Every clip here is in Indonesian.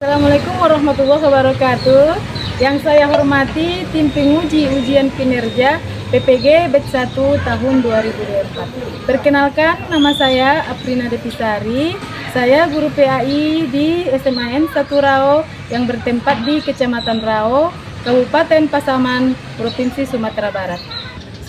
Assalamualaikum warahmatullahi wabarakatuh. Yang saya hormati tim penguji ujian kinerja PPG Batch 1 tahun 2024. Perkenalkan, nama saya Aprina Depisari. Saya guru PAI di SMAN 1 Rao yang bertempat di Kecamatan Rao, Kabupaten Pasaman, Provinsi Sumatera Barat.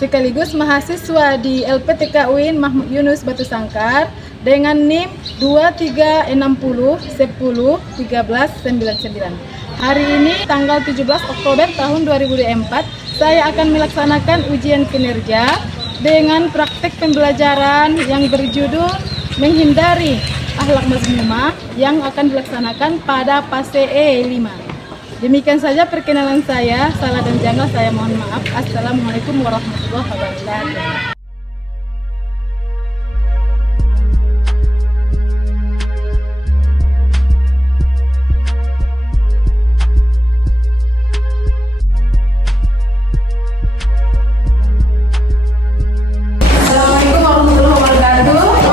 Sekaligus mahasiswa di LPTK UIN Mahmud Yunus Batu Sangkar dengan NIM 2360101399. Hari ini tanggal 17 Oktober tahun 2004, saya akan melaksanakan ujian kinerja dengan praktek pembelajaran yang berjudul menghindari akhlak mazmumah yang akan dilaksanakan pada fase E5. Demikian saja perkenalan saya. Salah dan janggal saya mohon maaf. Assalamualaikum warahmatullahi wabarakatuh. Assalamualaikum warahmatullahi wabarakatuh.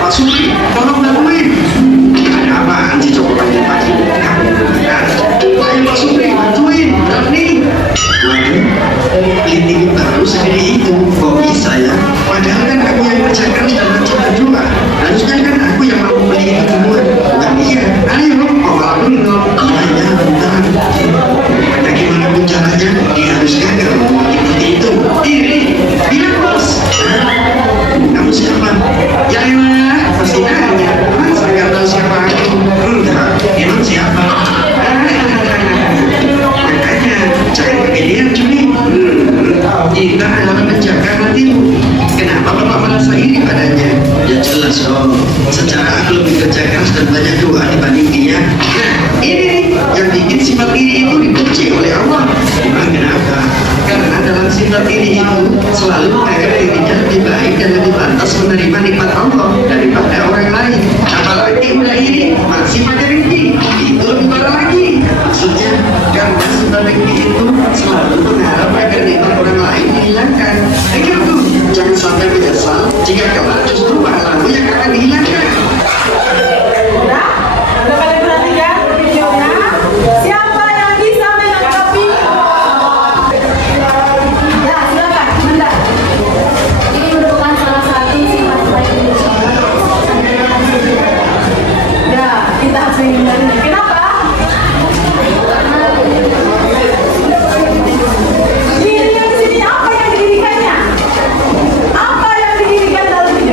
Pak Supri, tolong bantuin. Ada apaan sih coba panggil pagi? Ayo Pak Supri, bantuin. Berat nih. Waduh, klinik baru segede itu. Kok bisa ya? Padahal kan aku yang kerja keras dan mencoba juga. Harusnya kan aku yang mau beli itu semua. Bukan dia. Ayo, kok malah bengong. Iya, bentar. Ada gimana pun caranya, dia harus gagal seperti itu. Diri, bilang bos. Kamu siapa? Ya elah, pasti nanya. Masa nggak tahu siapa aku? Enggak, emang siapa? Makanya, jangan kegedean cumi. Kita adalah menjaga hatimu. Kenapa Bapak merasa iri padanya? Ya jelas dong. Secara aku lebih kerja keras dan banyak doa dibanding dia. Nah, ini yang bikin sifat iri itu dibenci oleh Allah. Bukan kenapa? Karena dalam sifat iri itu selalu menganggap dirinya lebih baik dan lebih pantas menerima nikmat Allah daripada orang lain. Apalagi udah iri masih pakai ringki, itu lebih parah lagi. Maksudnya karena sifat ringki itu selalu berharap agar nikmat orang lain dihilangkan. Ayo tuh, jangan sampai menyesal jika kelak justru pahlamu yang akan dihilangkan. Udah pada perhatikan videonya? Siapa yang bisa menanggapi? Ya, silakan, Anda. Ini merupakan salah satu sifat baik Indonesia. Ya, kita harus menghindarinya. Kenapa? Diri yang di sini apa yang didirikannya? Apa yang didirikan dalam hidup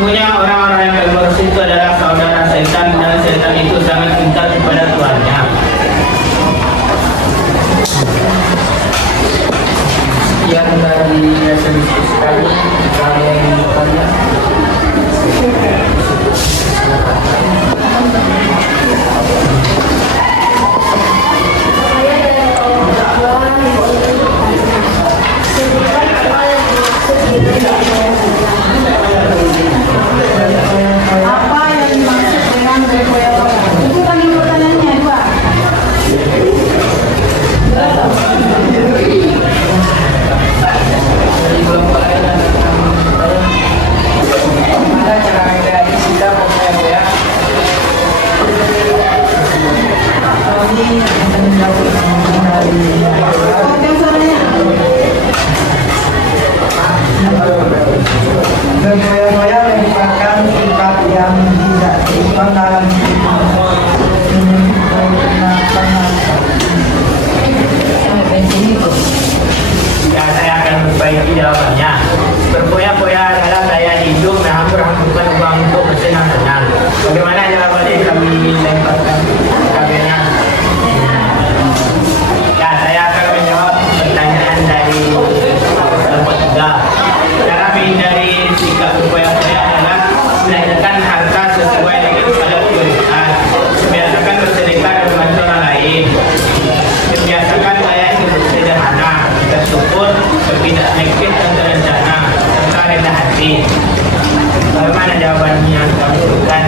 Sesungguhnya orang-orang yang berdosa itu adalah saudara setan dan setan itu sangat pintar kepada tuannya. Yang tadi saya diskusikan kami yang bertanya. Apa yang dimaksud dengan berkoya-koya? Itu kan yang pertanyaannya dua. Ada cara menghindari sidang ya. Kami akan menjawab dari Oke, suaranya. berkoya-koya merupakan sifat yang tidak diimbang dalam ya, saya akan memperbaiki jawabannya. Berkoya-koya adalah gaya hidup menghambur-hamburkan uang untuk bersenang-senang. Bagaimana jawabannya kami lemparkan kabelnya? Ya, saya akan menjawab pertanyaan dari kelompok 3. Cara menghindari sikap berkoya-koya adalah menggunakan harta sesuai dengan pada prioritas. Membiasakan bersedekah dan membantu orang lain. Membiasakan gaya hidup sederhana, bersyukur, bertindak sedikit dan terencana, serta rendah hati. Bagaimana jawabannya yang kami berikan?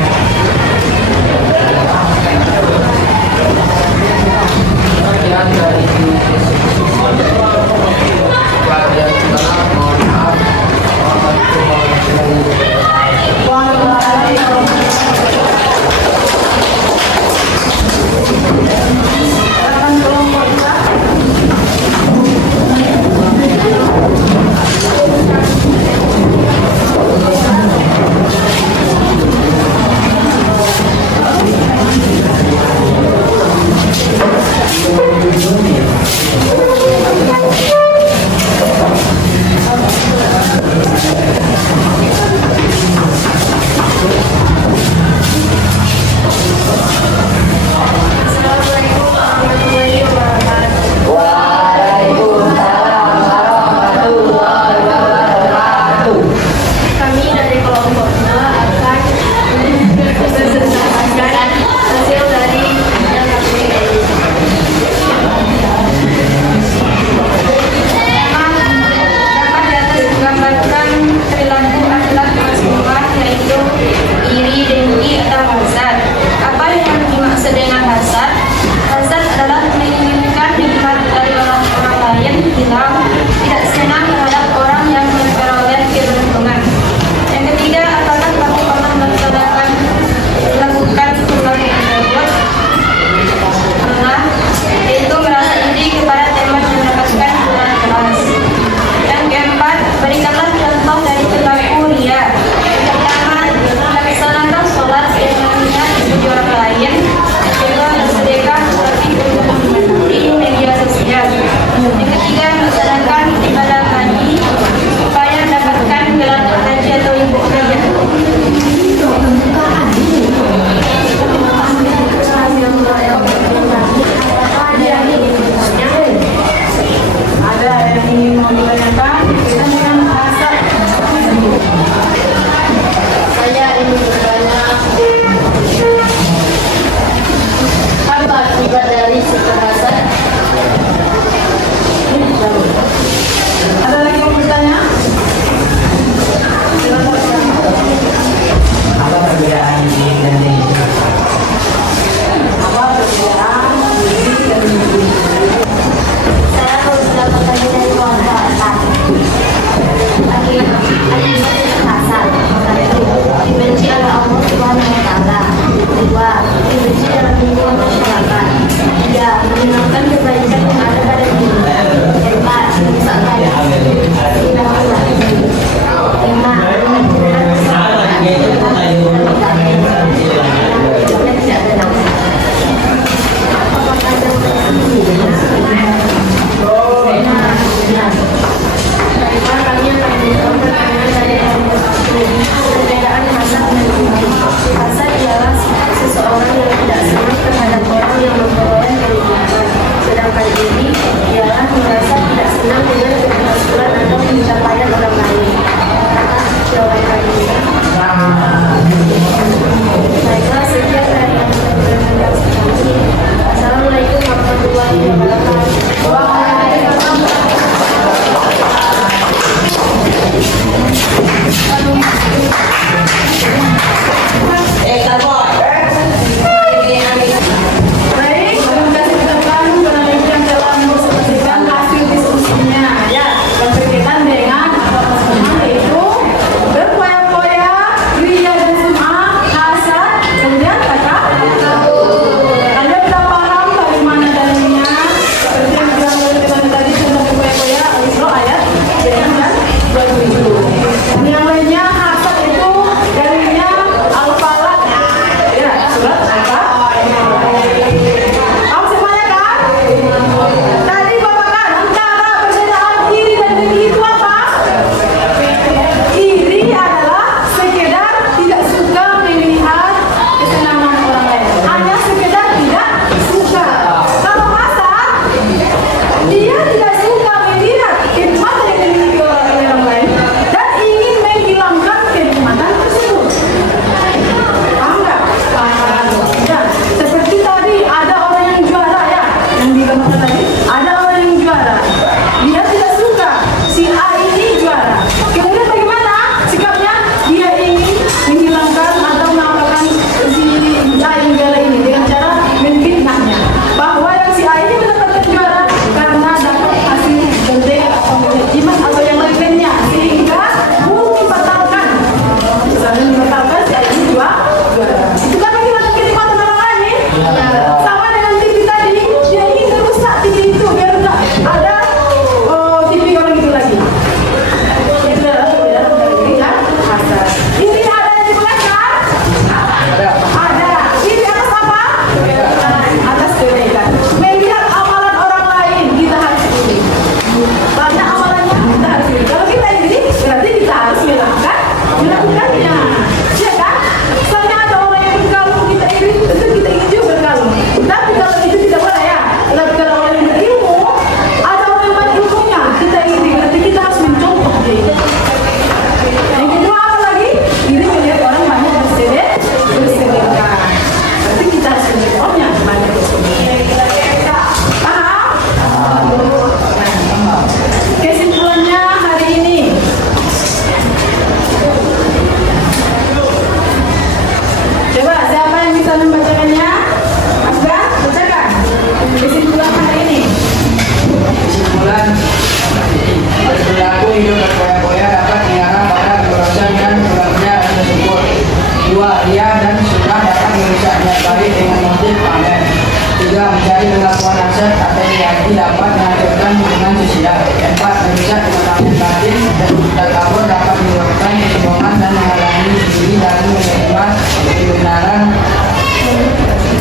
mencari pengakuan hasad atau yang dapat menghancurkan hubungan sosial. 4. Merusak ketenangan batin dan takabur dapat menyebabkan kesombongan dan menghalangi diri dari menerima kebenaran.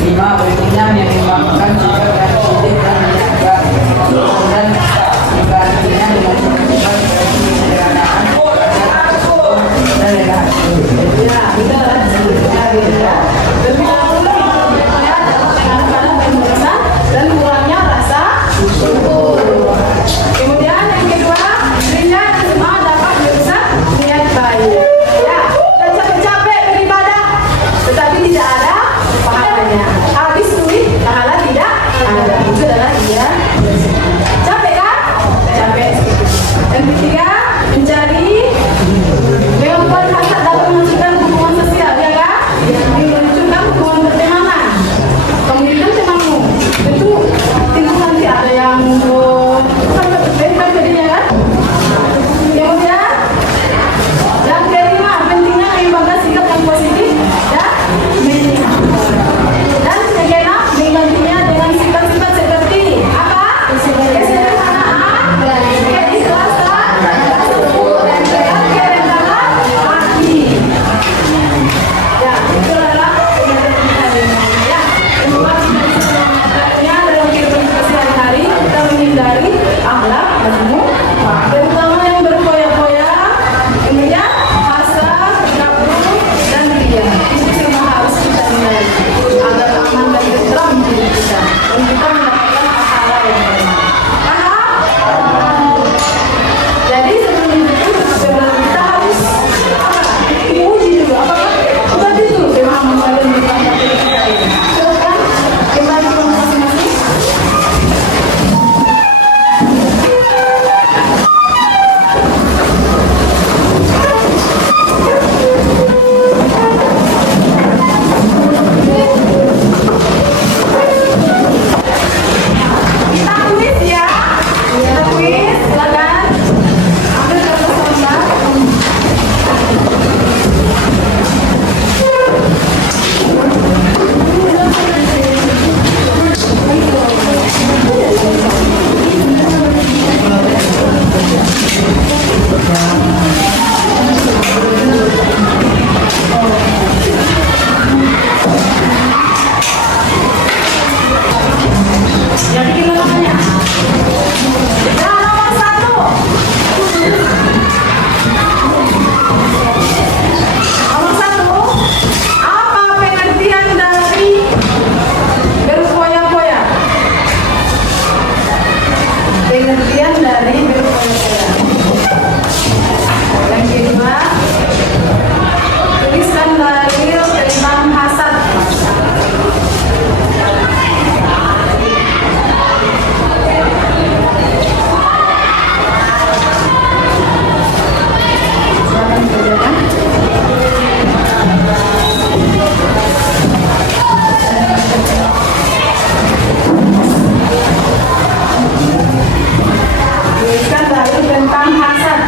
5. Berikutnya menimbulkan sikap yang positif dan menjaga dan menggantinya dengan sifat seperti kesederhanaan dan rendah. Dan kurangnya rasa syukur. Kemudian yang kedua, ringan semua dapat merusak niat baik. Ya, dan capek-capek beribadah, tetapi tidak ada pahalanya. Habis duit, pahala tidak ada. Itu adalah dia capek kan? Capek. Yang ketiga, mencari melakukan hasad dapat menghancurkan hubungan sosial, ya kan? Menghancurkan hubungan pertemanan. Kemudian temanmu itu timbul nanti ada yang sampai jadinya kan. Kemudian yang kelima, pentingnya mengembangkan sikap yang positif dan menyenangkan. Dan yang keenam, menggantinya dengan sifat-sifat seperti apa? Kesederhanaan, keikhlasan, dan kerendahan hati. Ya, itu adalah ya. Ya, dalam kehidupan kita sehari-hari kita menghindari akhlak majmuk, terutama yang berfoya-foya, kemudian hasad, kabur, dan riya. Itu semua harus kita hindari agar aman dan tentram hidup kita dan kita mendapatkan pahala yang banyak. Paham? Jadi sebelum kita harus diuji dulu apakah kita itu pemahaman dan bertanya kita ini. Silakan kembali ke masing-masing. Kita kuis ya. Kita kuis, silakan. Ambil kertas lembar. Ya, bikin namanya. Ya, nomor 1. Nomor 1. Apa pengertian dari berfoya-foya? Pengertian dari berfoya-foya. Yang kedua, tuliskan dalil tentang hasad. Silakan dikerjakan. Tuliskan dalil tentang hasad.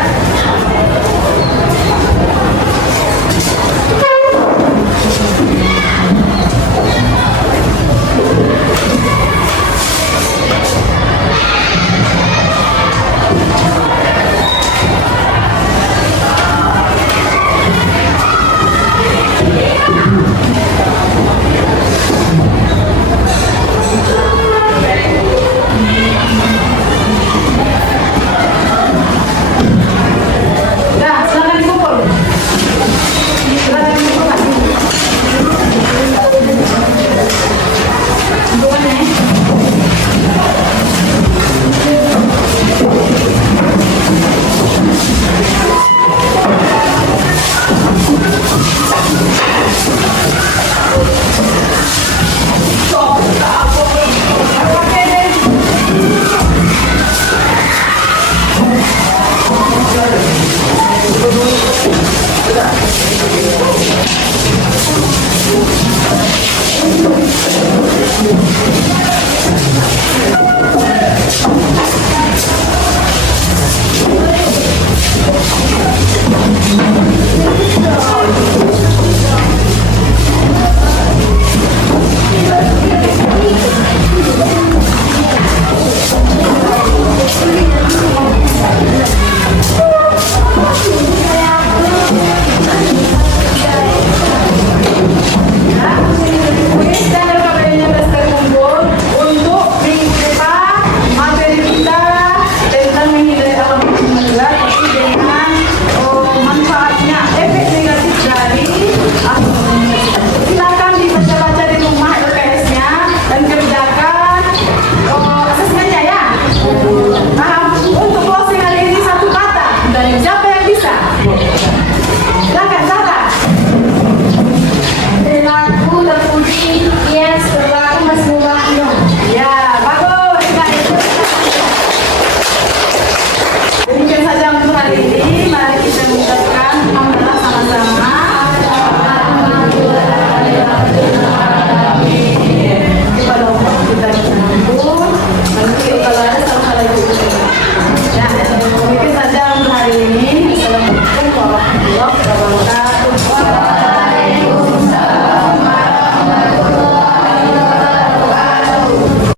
Aku